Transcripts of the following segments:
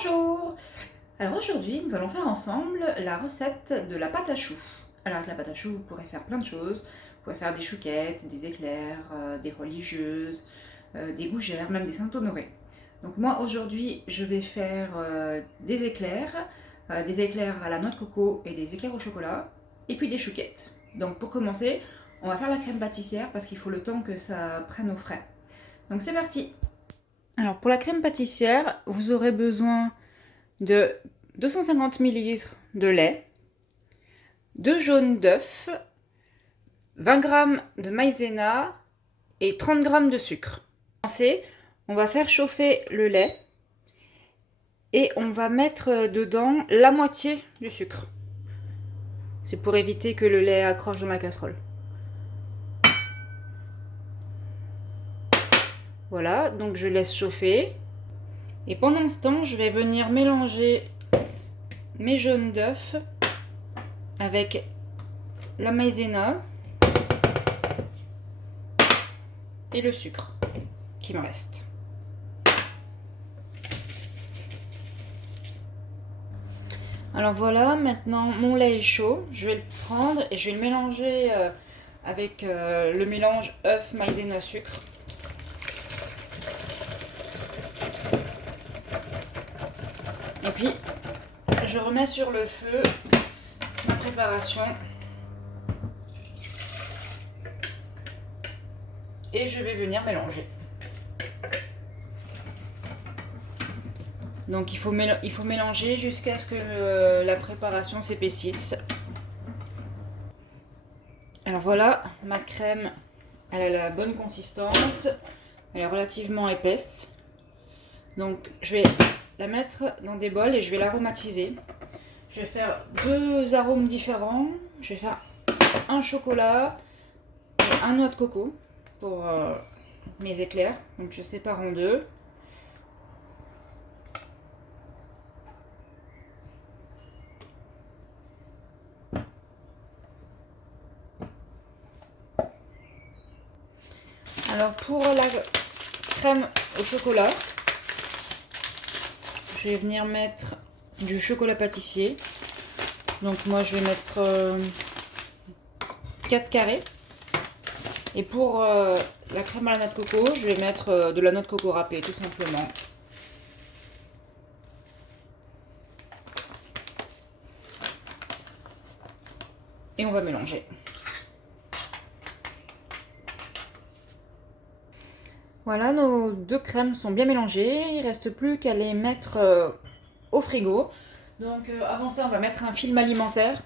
Bonjour! Alors aujourd'hui, nous allons faire ensemble la recette de la pâte à choux. Alors avec la pâte à choux, vous pourrez faire plein de choses. Vous pourrez faire des chouquettes, des éclairs, des religieuses, des gougères, même des Saint-Honoré. Donc moi aujourd'hui, je vais faire des éclairs à la noix de coco et des éclairs au chocolat, et puis des chouquettes. Donc pour commencer, on va faire la crème pâtissière parce qu'il faut le temps que ça prenne au frais. Donc c'est parti! Alors pour la crème pâtissière, vous aurez besoin de 250 ml de lait, 2 jaunes d'œufs, 20 g de maïzena et 30 g de sucre. On va faire chauffer le lait et on va mettre dedans la moitié du sucre. C'est pour éviter que le lait accroche dans la casserole. Voilà, donc je laisse chauffer. Et pendant ce temps, je vais venir mélanger mes jaunes d'œufs avec la maïzena et le sucre qui me reste. Alors voilà, maintenant mon lait est chaud, je vais le prendre et je vais le mélanger avec le mélange œuf, maïzena, sucre. Et puis je remets sur le feu ma préparation et je vais venir mélanger. Donc il faut mélanger jusqu'à ce que la préparation s'épaississe. Alors voilà, ma crème, elle a la bonne consistance, elle est relativement épaisse. Donc je vais la mettre dans des bols et je vais l'aromatiser. Je vais faire 2 arômes différents. Je vais faire un chocolat et un noix de coco pour mes éclairs. Donc je sépare en deux. Alors pour la crème au chocolat, je vais venir mettre du chocolat pâtissier. Donc moi je vais mettre 4 carrés. Et pour la crème à la noix de coco, je vais mettre de la noix de coco râpée tout simplement. Et on va mélanger. Voilà, nos deux crèmes sont bien mélangées. Il ne reste plus qu'à les mettre au frigo. Donc avant ça, on va mettre un film alimentaire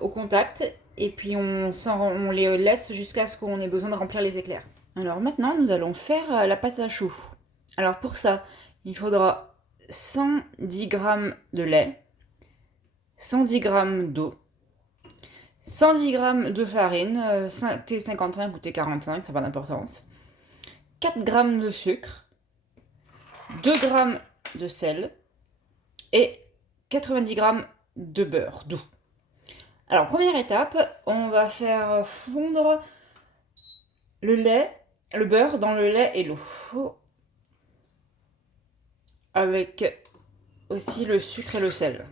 au contact. Et puis on les laisse jusqu'à ce qu'on ait besoin de remplir les éclairs. Alors maintenant, nous allons faire la pâte à choux. Alors pour ça, il faudra 110 g de lait, 110 g d'eau, 110 g de farine, T55 ou T45, ça n'a pas d'importance, 4 g de sucre, 2 g de sel et 90 g de beurre doux. Alors, première étape, on va faire fondre le beurre dans le lait et l'eau. Avec aussi le sucre et le sel.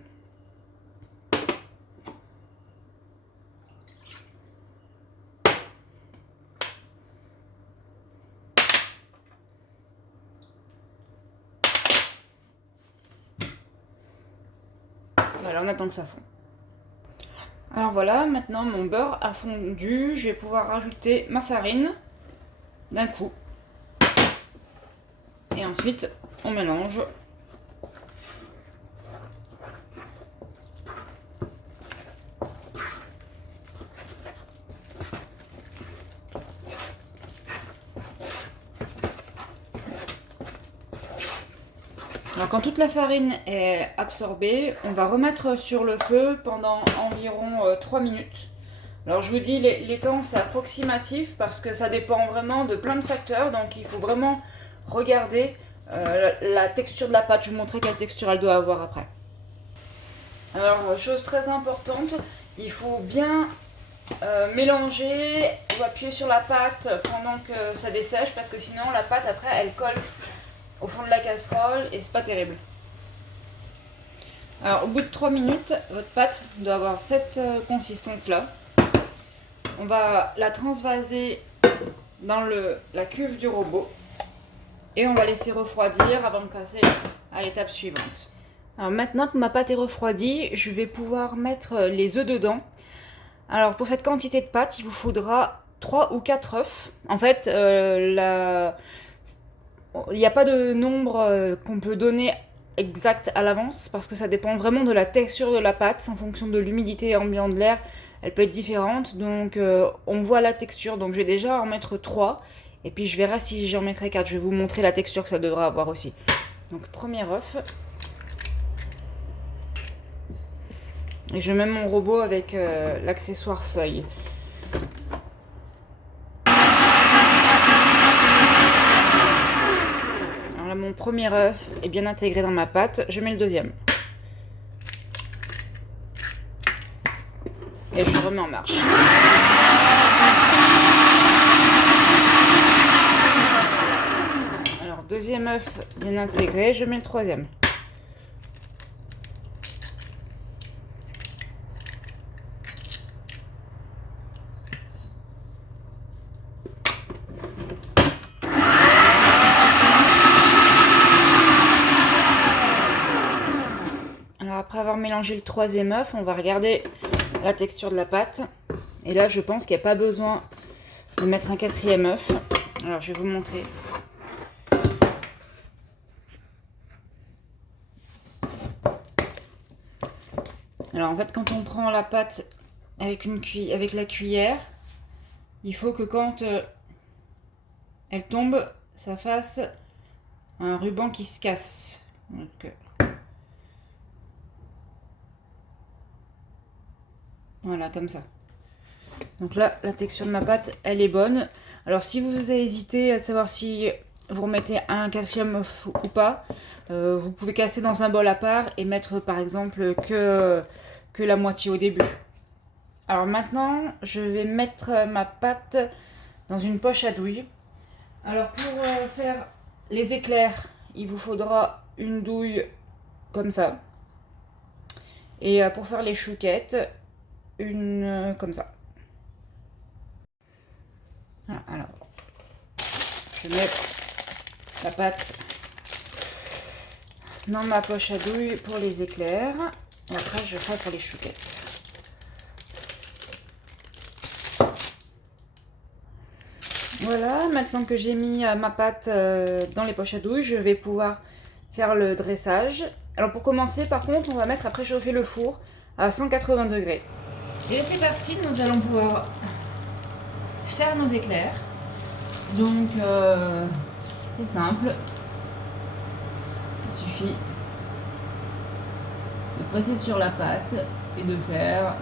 Voilà, on attend que ça fonde. Alors voilà, maintenant mon beurre a fondu, je vais pouvoir rajouter ma farine d'un coup. Et ensuite, on mélange. Alors quand toute la farine est absorbée, on va remettre sur le feu pendant environ 3 minutes. Alors je vous dis, les temps c'est approximatif parce que ça dépend vraiment de plein de facteurs, donc il faut vraiment regarder la texture de la pâte. Je vais vous montrer quelle texture elle doit avoir après. Alors chose très importante, il faut bien mélanger ou appuyer sur la pâte pendant que ça dessèche parce que sinon la pâte après elle colle au fond de la casserole et c'est pas terrible. Alors au bout de 3 minutes, votre pâte doit avoir cette consistance-là. On va la transvaser dans la cuve du robot et on va laisser refroidir avant de passer à l'étape suivante. Alors maintenant que ma pâte est refroidie, je vais pouvoir mettre les œufs dedans. Alors pour cette quantité de pâte, il vous faudra 3 ou 4 œufs. En fait, il n'y a pas de nombre qu'on peut donner exact à l'avance parce que ça dépend vraiment de la texture de la pâte en fonction de l'humidité ambiante de l'air. Elle peut être différente, donc on voit la texture. Donc je vais déjà en mettre 3 et puis je verrai si j'en mettrai 4. Je vais vous montrer la texture que ça devra avoir aussi. Donc premier œuf. Et je mets mon robot avec l'accessoire feuille. Alors là, mon premier œuf est bien intégré dans ma pâte. Je mets le deuxième. Et je remets en marche. Alors, deuxième œuf bien intégré, je mets le troisième. Alors après avoir mélangé le troisième œuf, on va regarder la texture de la pâte. Et là, je pense qu'il n'y a pas besoin de mettre un quatrième œuf. Alors, je vais vous montrer. Alors en fait, quand on prend la pâte avec la cuillère, il faut que quand elle tombe, ça fasse un ruban qui se casse. Donc, voilà, comme ça. Donc là, la texture de ma pâte, elle est bonne. Alors si vous avez hésité à savoir si vous remettez un quatrième œuf ou pas, vous pouvez casser dans un bol à part et mettre par exemple que la moitié au début. Alors maintenant, je vais mettre ma pâte dans une poche à douille. Alors pour faire les éclairs, il vous faudra une douille comme ça. Et pour faire les chouquettes, une comme ça. Voilà, alors, je mets la pâte dans ma poche à douille pour les éclairs. Et après, je ferai pour les chouquettes. Voilà, maintenant que j'ai mis ma pâte dans les poches à douille, je vais pouvoir faire le dressage. Alors pour commencer, par contre, on va mettre à préchauffer le four à 180 degrés. Et c'est parti, nous allons pouvoir faire nos éclairs. Donc c'est simple, il suffit de presser sur la pâte et de faire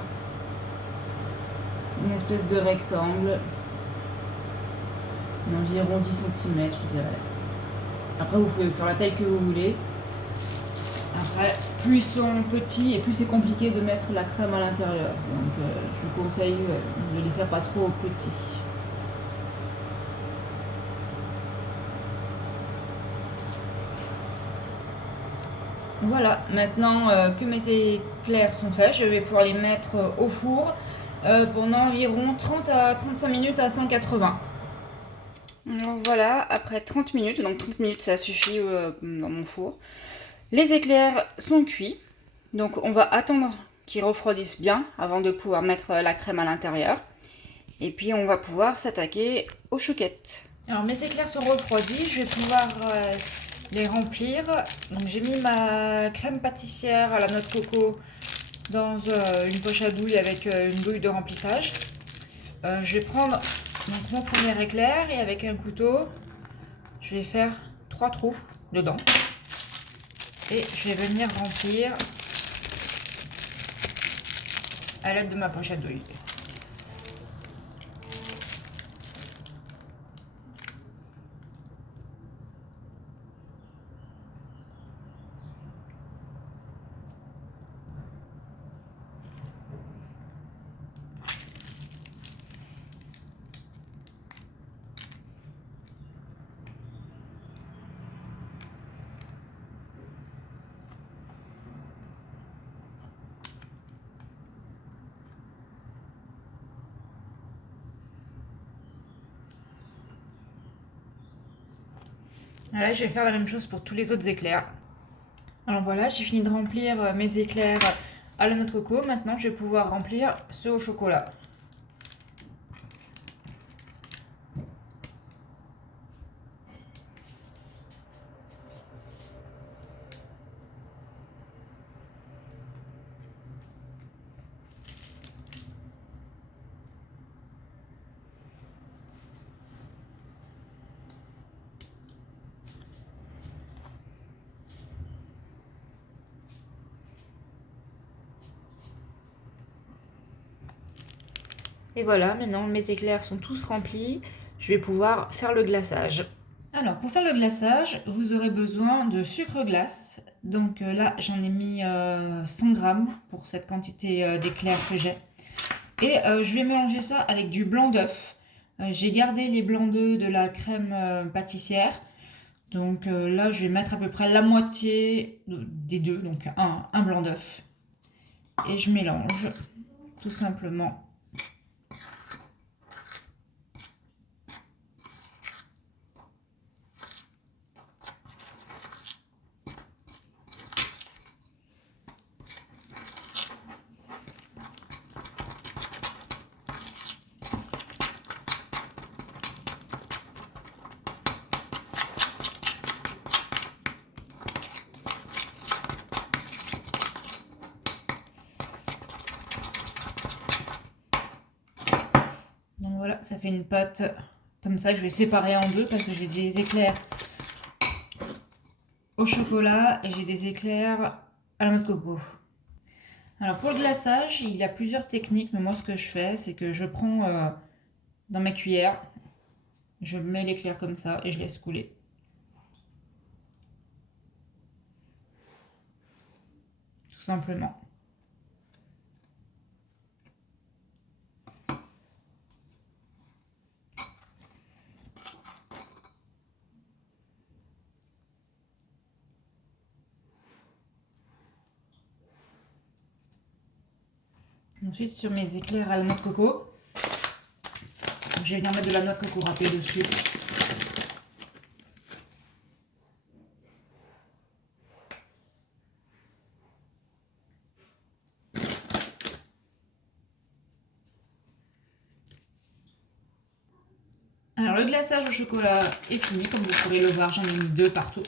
une espèce de rectangle d'environ 10 cm, je dirais. Après, vous pouvez faire la taille que vous voulez. Après, plus ils sont petits et plus c'est compliqué de mettre la crème à l'intérieur. Donc, je vous conseille de les faire pas trop petits. Voilà, maintenant que mes éclairs sont faits, je vais pouvoir les mettre au four pendant environ 30 à 35 minutes à 180. Alors voilà, après 30 minutes, donc 30 minutes ça suffit dans mon four. Les éclairs sont cuits, donc on va attendre qu'ils refroidissent bien avant de pouvoir mettre la crème à l'intérieur. Et puis on va pouvoir s'attaquer aux chouquettes. Alors mes éclairs sont refroidis, je vais pouvoir les remplir. Donc j'ai mis ma crème pâtissière à la noix de coco dans une poche à douille avec une douille de remplissage. Je vais prendre donc mon premier éclair et avec un couteau, je vais faire 3 trous dedans. Et je vais venir remplir à l'aide de ma poche à douille. Voilà, je vais faire la même chose pour tous les autres éclairs. Alors voilà, j'ai fini de remplir mes éclairs à la noix de coco. Maintenant, je vais pouvoir remplir ceux au chocolat. Et voilà, maintenant mes éclairs sont tous remplis. Je vais pouvoir faire le glaçage. Alors, pour faire le glaçage, vous aurez besoin de sucre glace. Donc là, j'en ai mis 100 grammes pour cette quantité d'éclairs que j'ai. Et je vais mélanger ça avec du blanc d'œuf. J'ai gardé les blancs d'œufs de la crème pâtissière. Donc là, je vais mettre à peu près la moitié des deux, donc un blanc d'œuf. Et je mélange tout simplement. Donc voilà, ça fait une pâte comme ça que je vais séparer en deux parce que j'ai des éclairs au chocolat et j'ai des éclairs à la noix de coco. Alors pour le glaçage, il y a plusieurs techniques, mais moi ce que je fais, c'est que je prends dans ma cuillère, je mets l'éclair comme ça et je laisse couler. Tout simplement. Ensuite, sur mes éclairs à la noix de coco, je vais venir mettre de la noix de coco râpée dessus. Alors le glaçage au chocolat est fini, comme vous pourrez le voir, j'en ai mis 2 partout.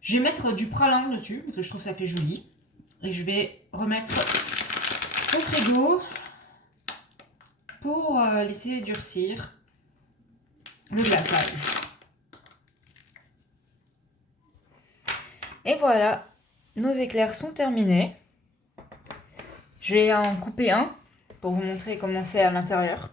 Je vais mettre du pralin dessus, parce que je trouve que ça fait joli. Et je vais remettre au frigo pour laisser durcir le glaçage. Et voilà, nos éclairs sont terminés. Je vais en couper un pour vous montrer comment c'est à l'intérieur.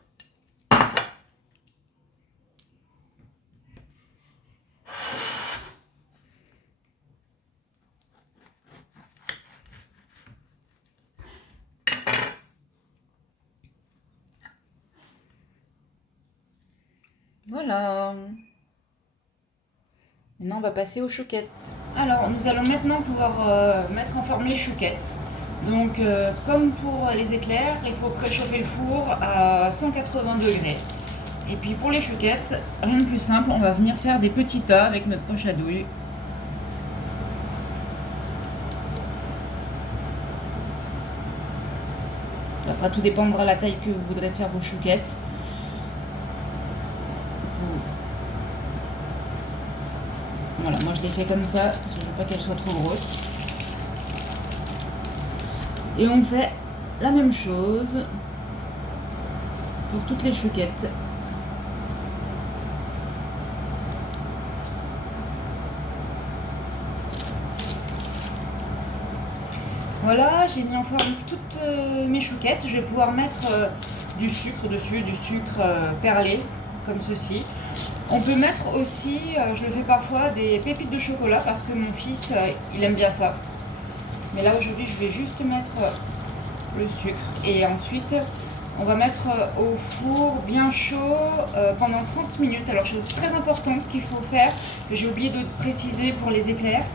Voilà. Maintenant, on va passer aux chouquettes. Alors, nous allons maintenant pouvoir mettre en forme les chouquettes. Donc, comme pour les éclairs, il faut préchauffer le four à 180 degrés. Et puis pour les chouquettes, rien de plus simple, on va venir faire des petits tas avec notre poche à douille. Après, tout dépendra de la taille que vous voudrez faire vos chouquettes. Voilà, moi je les fais comme ça, je ne veux pas qu'elles soient trop grosses. Et on fait la même chose pour toutes les chouquettes. Voilà, j'ai mis en forme toutes mes chouquettes. Je vais pouvoir mettre du sucre dessus, du sucre perlé, comme ceci. On peut mettre aussi, je le fais parfois, des pépites de chocolat parce que mon fils, il aime bien ça. Mais là aujourd'hui, je vais juste mettre le sucre. Et ensuite, on va mettre au four bien chaud pendant 30 minutes. Alors, chose très importante qu'il faut faire, que j'ai oublié de préciser pour les éclairs,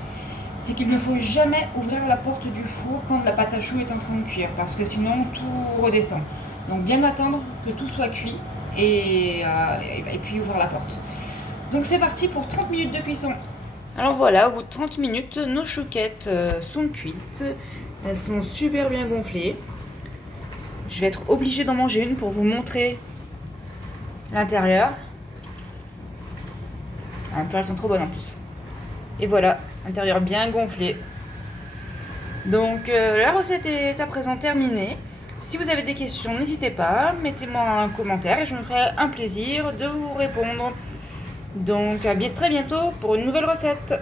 c'est qu'il ne faut jamais ouvrir la porte du four quand la pâte à choux est en train de cuire, parce que sinon tout redescend. Donc bien attendre que tout soit cuit et puis ouvrir la porte. Donc c'est parti pour 30 minutes de cuisson. Alors voilà, au bout de 30 minutes, nos chouquettes sont cuites. Elles sont super bien gonflées. Je vais être obligée d'en manger une pour vous montrer l'intérieur. Elles sont trop bonnes en plus. Et voilà, intérieur bien gonflé. Donc la recette est à présent terminée. Si vous avez des questions, n'hésitez pas, mettez-moi un commentaire et je me ferai un plaisir de vous répondre. Donc à très bientôt pour une nouvelle recette.